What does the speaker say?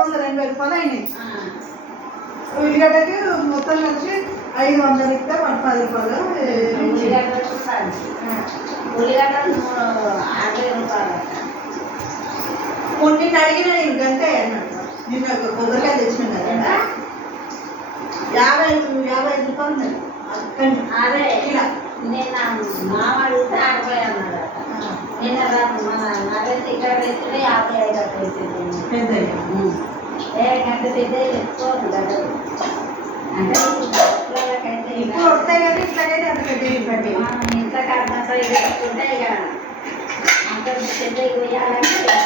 180 రూపాయలు అయినాయి. ఉల్లిగడ్డకి మొత్తం కలిసి 500 ఇస్తే 10 రూపాయలు. ఉల్లిగడ్డలు 60 రూపాయలు. కొన్ని అడిగిన నేను అంతే అన్నట్టు. నిన్న కొబ్బరికాయ తెచ్చిన కదా 50 రూపాయలు ఉన్నాయి. అదే ఇలా నిన్న మామ అడిగితే 60 అన్నాడు. నిన్న మన నరేష్ ఇక్కడ తెచ్చిన 55 అట్లా తెచ్చింది. పెద్ద గంట పెద్ద తెచ్చుకోదు కదా. అంటే ఇప్పుడు వస్తాయి కదా ఇట్లాగైతే అంత పెద్ద ఇబ్బంది. ఇంట్లోకి అర్థంతో ఇది తెచ్చుకుంటే ఇక అంత పెద్ద ఇవ్వాలంటే